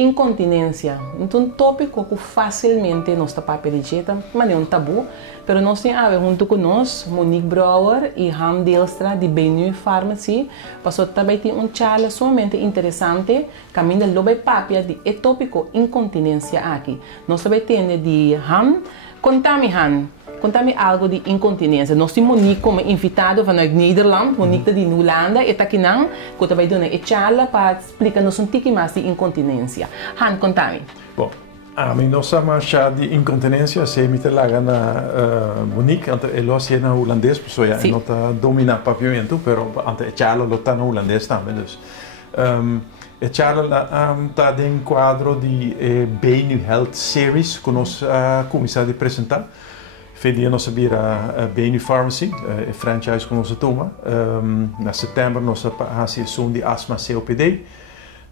Incontinência. Então, um tópico que facilmente nós papelejeta, mas é um tabu. Mas nós temos a ver junto com nós, Monique Brouwer e Ham Deelstra, de Benu Pharmacy. Passou também tem charla somente interessante, caminho do lobo papia de tópico incontinência aqui. Nós também temos de Ham, contame Han. Conta-me algo de incontinência. Nós temos Monique como invitado vanuit Nederland, Monique de Holanda, e aqui não, que vai dar uma charla para explicar-nos um pouco mais de incontinência. Han, conta-me. Bom, a mim não sabe mais de incontinência, se me te laga na Monique, ante ela é na holandês, pessoa não está dominando papiamento, mas ante a charla ela está na holandês também, dus. A charla está em quadro de BNU Health Series, que nós começamos a apresentar. Fedia nós abrir a BNU Pharmacy, a franchise que nós toma. Na setembro nós fazemos de asma COPD.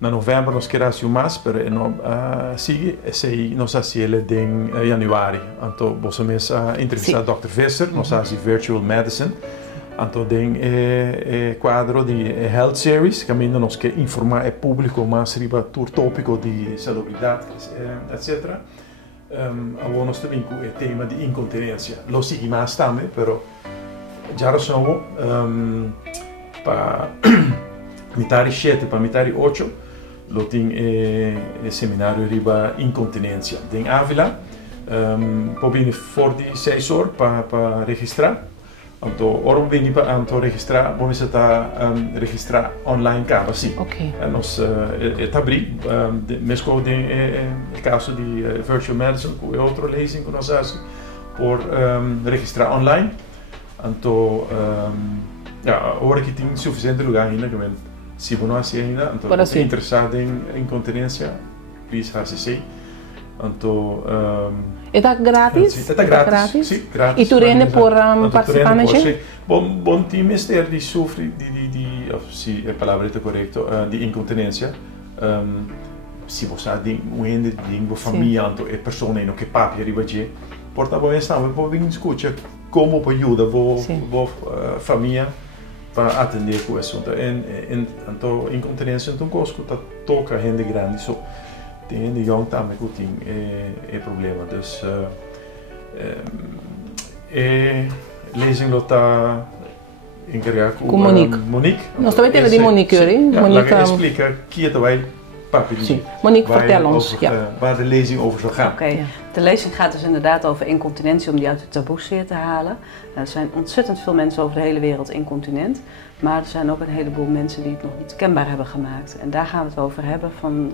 Na novembro nós queremos mais, mas sigue nós fazemos em januário. Então, você mesmo entrevistar o Dr. Visser, nós fazemos virtual medicine. Então, tem quadro de Health Series, que ainda nós quer informar o público mais sobre o tópico de salubridade, etc. Agora nós também com o tema de incontinência. Lo sigo mais também, mas já são para metade 7 para metade 8, lo tem seminário riba incontinência. Tem Ávila, pobine 46 horas para registrar. Então, orum vem para registrar, vamos registrar online cá, sim. Okay. Nós abrir, mesmo no caso de virtual medicine, que é outra lezing que nós fazemos por registrar online. Então, agora que tem suficiente lugar ainda, que se você não assim ainda, então é interessado em incontinência, please HCC. Então, está grátis? Está grátis. Sim, grátis. E tu rende por participar nisso? Bom time de sofre se a palavra é correta, de incontinência. Se você tem uma família, então é pessoa que papi arriva aqui, portanto, estamos para discutir como pode ajudar a família para atender com isso. Então, incontinência é uma coisa que toca a gente grande. Tem gente jong também que tem problema, dus lezing dat está encarregado com Monique. Nós também temos de Monique, Monique explica que é vai papi. Sim, Monique vertel ons. Waar de lezing over zal gaan. Okay. De lezing gaat dus inderdaad over incontinentie, om die uit de taboesfeer te halen. Er zijn ontzettend veel mensen over de hele wereld incontinent. Maar er zijn ook een heleboel mensen die het nog niet kenbaar hebben gemaakt. En daar gaan we het over hebben, van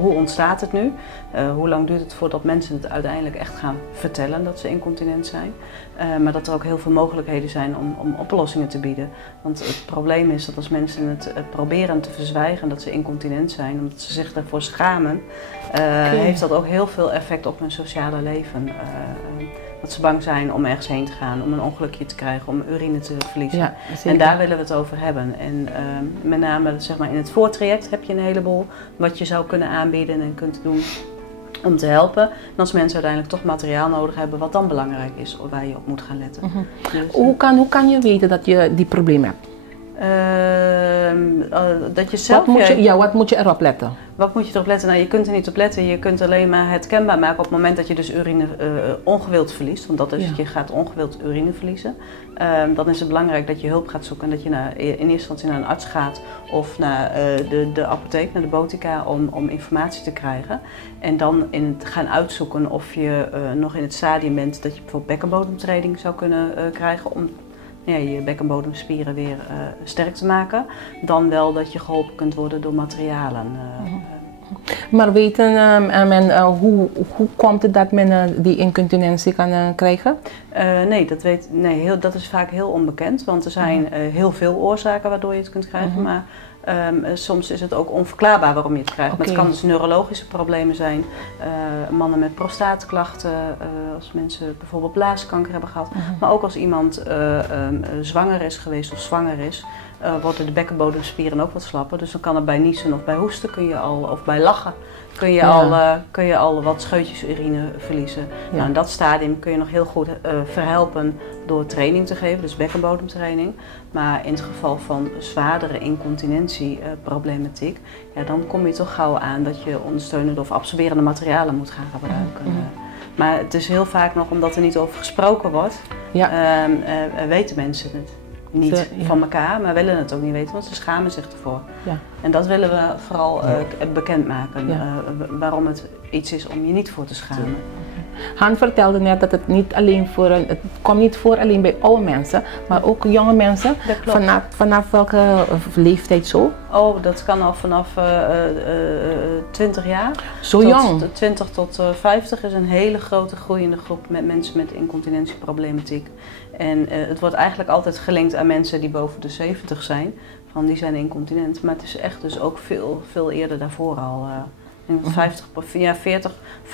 hoe ontstaat het nu? Hoe lang duurt het voordat mensen het uiteindelijk echt gaan vertellen dat ze incontinent zijn? Maar dat er ook heel veel mogelijkheden zijn om oplossingen te bieden. Want het probleem is dat als mensen het proberen te verzwijgen dat ze incontinent zijn, omdat ze zich daarvoor schamen, heeft dat ook heel veel effect op hun sociale leven. Dat ze bang zijn om ergens heen te gaan, om een ongelukje te krijgen, om urine te verliezen. Ja, en daar willen we het over hebben. En met name zeg maar, in het voortraject heb je een heleboel wat je zou kunnen aanbieden en kunt doen om te helpen. En als mensen uiteindelijk toch materiaal nodig hebben, wat dan belangrijk is, waar je op moet gaan letten. Mm-hmm. Dus, hoe kan je weten dat je die probleem hebt? Dat je zelf... Wat moet je erop letten? Wat moet je erop letten? Nou, je kunt er niet op letten. Je kunt alleen maar het kenbaar maken op het moment dat je dus urine ongewild verliest. Want dat is je gaat ongewild urine verliezen. Dan is het belangrijk dat je hulp gaat zoeken. En dat je in eerste instantie naar een arts gaat of naar de apotheek, naar de botica, om informatie te krijgen. En dan gaan uitzoeken of je nog in het stadium bent dat je bijvoorbeeld bekkenbodemtreding zou kunnen krijgen. Om je bekkenbodemspieren weer sterk te maken, dan wel dat je geholpen kunt worden door materialen. Maar weten men hoe komt het dat men die incontinentie kan krijgen? Dat is vaak heel onbekend, want er zijn heel veel oorzaken waardoor je het kunt krijgen, maar soms is het ook onverklaarbaar waarom je het krijgt. Maar het kan dus neurologische problemen zijn, mannen met prostaatklachten, als mensen bijvoorbeeld blaaskanker hebben gehad. Maar ook als iemand zwanger is geweest of zwanger is, worden de bekkenbodemspieren ook wat slapper. Dus dan kan het bij niezen of bij hoesten of bij lachen kun je al wat scheutjes urine verliezen. Ja. Nou, in dat stadium kun je nog heel goed verhelpen door training te geven, dus bekkenbodemtraining. Maar in het geval van zwaardere incontinentieproblematiek, dan kom je toch gauw aan dat je ondersteunende of absorberende materialen moet gaan gebruiken. Maar het is heel vaak nog, omdat er niet over gesproken wordt, weten mensen het niet van elkaar, maar willen het ook niet weten, want ze schamen zich ervoor. Ja. En dat willen we vooral bekendmaken, waarom het iets is om je niet voor te schamen. Han vertelde net dat het niet alleen het komt niet voor alleen bij oude mensen, maar ook jonge mensen. Dat klopt. Vanaf welke leeftijd zo? Oh, dat kan al vanaf 20 jaar. Zo jong? 20 tot 50 is een hele grote groeiende groep met mensen met incontinentieproblematiek. En het wordt eigenlijk altijd gelinkt aan mensen die boven de 70 zijn, van die zijn incontinent. Maar het is echt dus ook veel eerder daarvoor al. 45%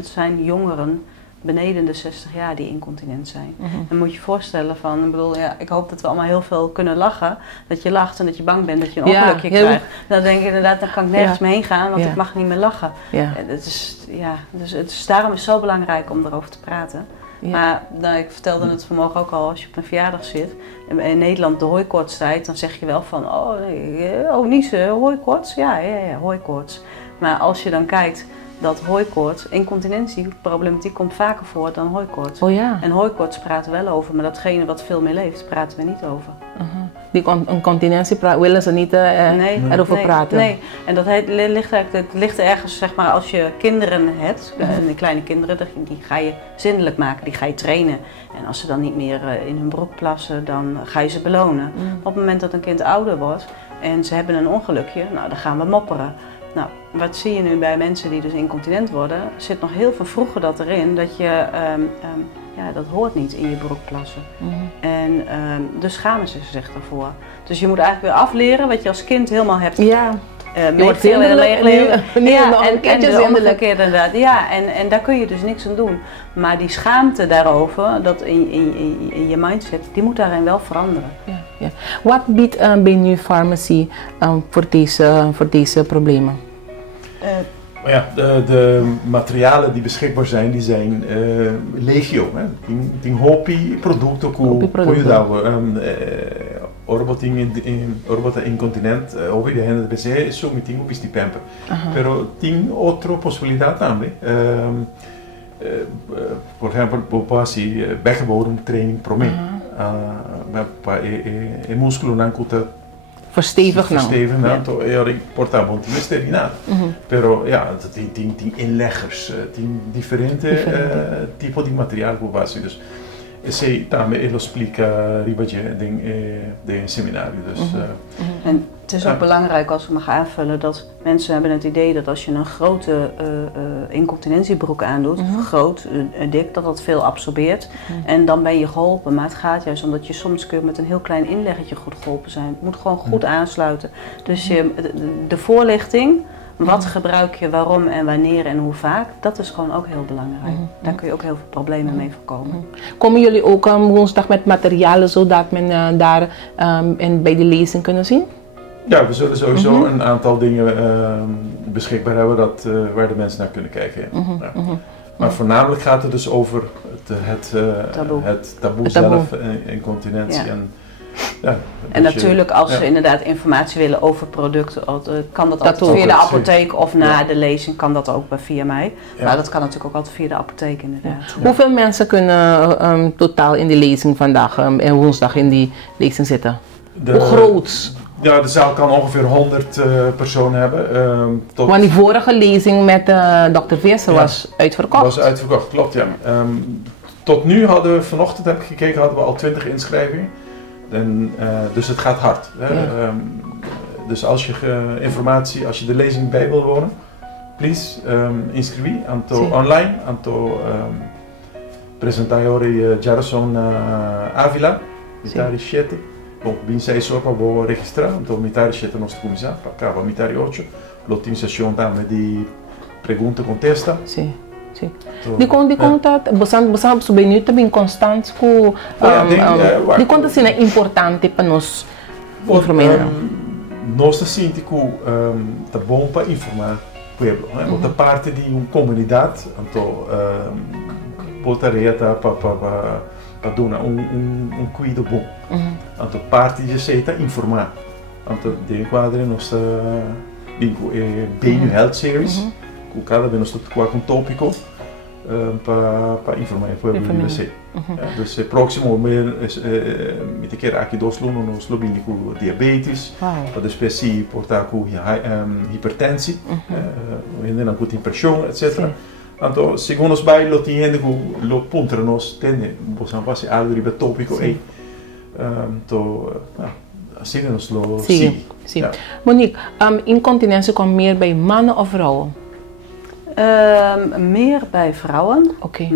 zijn jongeren beneden de 60 jaar die incontinent zijn. Dan moet je je voorstellen van, ik hoop dat we allemaal heel veel kunnen lachen. Dat je lacht en dat je bang bent dat je een ongelukje krijgt. Dan denk ik inderdaad, dan kan ik nergens meer heen gaan, want ik mag niet meer lachen. Ja. Dus daarom is het zo belangrijk om erover te praten. Ja. Maar ik vertelde het vanmorgen ook al, als je op een verjaardag zit, in Nederland de hooikoortstijd, dan zeg je wel van, niezen, hooikoorts? Ja, hooikoorts. Maar als je dan kijkt dat hooikoorts, incontinentieproblematiek komt vaker voor dan hooikoorts. Oh ja. En hooikoorts praten we wel over, maar datgene wat veel meer leeft, praten we niet over. Die incontinentie willen ze niet erover praten? Nee, en dat ligt ergens, zeg maar, als je kinderen hebt, kleine kinderen, die ga je zindelijk maken, die ga je trainen. En als ze dan niet meer in hun broek plassen, dan ga je ze belonen. Op het moment dat een kind ouder wordt en ze hebben een ongelukje, nou, dan gaan we mopperen. Nou, wat zie je nu bij mensen die dus incontinent worden? Zit nog heel veel vroeger dat erin dat je, dat hoort niet in je broek plassen. En dus schamen ze zich daarvoor. Dus je moet eigenlijk weer afleren wat je als kind helemaal hebt. Ja. Je wordt zindelijk en de omgekeerde inderdaad. Ja, en daar kun je dus niks aan doen. Maar die schaamte daarover, dat in je mindset, die moet daarin wel veranderen. Ja. Wat biedt Benu Pharmacy voor deze problemen? De materialen die beschikbaar zijn, die zijn legio. Die hopi producten die orbota incontinent, hopi de gente BC, so mi tingo pisti pempe. Pero ting otro possibilidad también. Por ejemplo, popasi bekkenbodemtraining promen. E músculo não cuta verstevigen nou, porta bontimesterinat. Pero tem inleggers, tem diferente tipo de material popasi. Dus esse também lo explica Ribaje de seminário. Dus en het is ook belangrijk, als ik mag aanvullen, dat mensen hebben het idee dat als je een grote incontinentiebroek aandoet, groot, dik, dat veel absorbeert. En dan ben je geholpen. Maar het gaat juist om dat je soms met een heel klein inleggetje goed geholpen zijn. Het moet gewoon goed aansluiten. Dus de voorlichting, wat gebruik je, waarom en wanneer en hoe vaak, dat is gewoon ook heel belangrijk. Daar kun je ook heel veel problemen mee voorkomen. Komen jullie ook woensdag met materialen zodat men daar bij de lezing kunnen zien? Ja, we zullen sowieso een aantal dingen beschikbaar hebben waar de mensen naar kunnen kijken. Maar voornamelijk gaat het dus over het taboe zelf, incontinentie. En natuurlijk, als ze inderdaad informatie willen over producten, kan dat altijd via de apotheek of na de lezing kan dat ook via mij. Maar dat kan natuurlijk ook altijd via de apotheek inderdaad. Hoeveel mensen kunnen totaal in de lezing vandaag en woensdag in die lezing zitten? Hoe groot? Ja, de zaal kan ongeveer 100 personen hebben. Want die vorige lezing met Dr. Visser was uitverkocht. Was uitverkocht, klopt ja. Tot nu hadden we, vanochtend heb ik gekeken, hadden we al 20 inschrijvingen. Dus het gaat hard. Dus als je als je de lezing bij wil wonen, please inscrivi online, anto presentaiori Gerson Avila, Mitari 7. Bom, bin 6 horas para registrar, então Mitari 7 nosso comissário, para cá, Mitari 8, l'ultima sessione também de pergunta contesta. Sim. Sim. De conta, você bem também constante com de conta assim é importante para nós informar. Nós sentimos que tá bom para informar pueblo. Outra parte de uma comunidade, então voltaria para dar cuidado bom. Então parte de aceita informar. Então de quadro nossa BNU Health Series, com cada vez nós com um tópico para informar o povo de você. Dus próximo mês me te quero aqui 2 anos nós lobbying com diabetes, para depois portar com hipertensão, ainda com impressão, etc. Então, segundo os bailos, tinha que ponto nós temos, possamos fazer algo de tópico aí. Então, assim nós lo sim. Monique, incontinência com meer bij mannen of vrouwen? Meer bij vrouwen,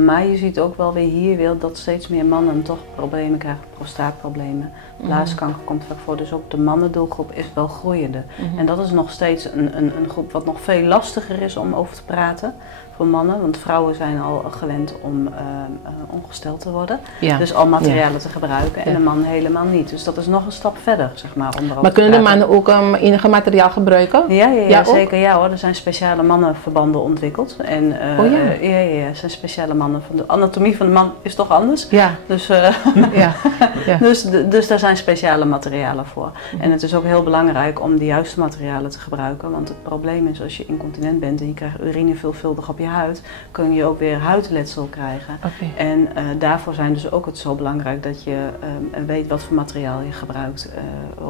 maar je ziet ook wel weer hier dat steeds meer mannen toch problemen krijgen, prostaatproblemen. Blaaskanker komt vaak voor, dus ook de mannendoelgroep is wel groeiende. En dat is nog steeds een groep wat nog veel lastiger is om over te praten voor mannen, want vrouwen zijn al gewend om ongesteld te worden, dus al materialen te gebruiken en de man helemaal niet. Dus dat is nog een stap verder, zeg maar, om erover te praten. Maar kunnen de mannen ook enige materiaal gebruiken? Ja, zeker. Ja hoor, er zijn speciale mannenverbanden ontwikkeld. En, er zijn speciale mannen. De anatomie van de man is toch anders. Ja. Dus, dus daar zijn speciale materialen voor. En het is ook heel belangrijk om de juiste materialen te gebruiken. Want het probleem is als je incontinent bent en je krijgt urine veelvuldig op je huid, kun je ook weer huidletsel krijgen. En daarvoor zijn dus ook het zo belangrijk dat je weet wat voor materiaal je gebruikt.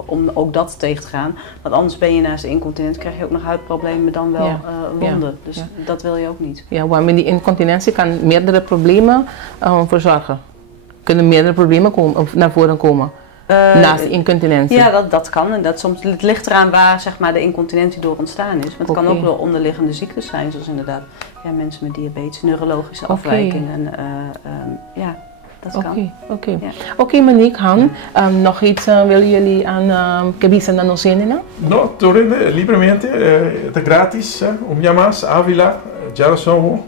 Om ook dat tegen te gaan. Want anders ben je naast de incontinent, krijg je ook nog huidproblemen dan wel wonden. Dus dat wil je ook niet. Ja, want met die incontinentie kan meerdere problemen verzorgen. Kunnen meerdere problemen naar voren komen? Naast incontinentie? Ja, dat kan. En het ligt eraan waar zeg maar, de incontinentie door ontstaan is. Maar het kan ook wel onderliggende ziektes zijn, zoals inderdaad mensen met diabetes, neurologische afwijkingen. Dat kan. Oké, Monique, Han, nog iets willen jullie aan Kebisa na Nocenina? No, Torinde, libremente, het is gratis, llamas, Avila, Jarasovo.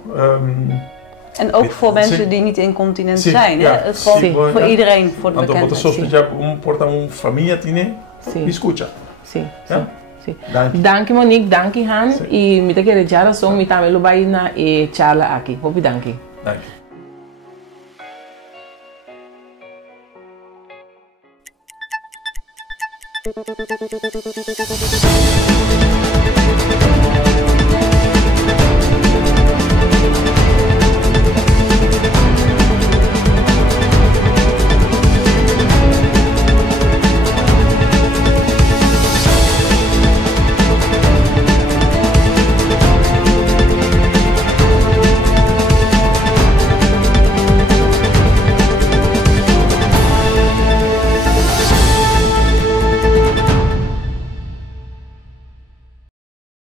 En ook voor mensen die niet incontinent zijn, hè? Het gewoon voor iedereen, voor de bekendheid. Want soms je porta een familie tiene, escucha. Dank je Monique, dank je Han. E me te quero Jara só me também lo vai na charla aqui. Vou dank je. Dank je.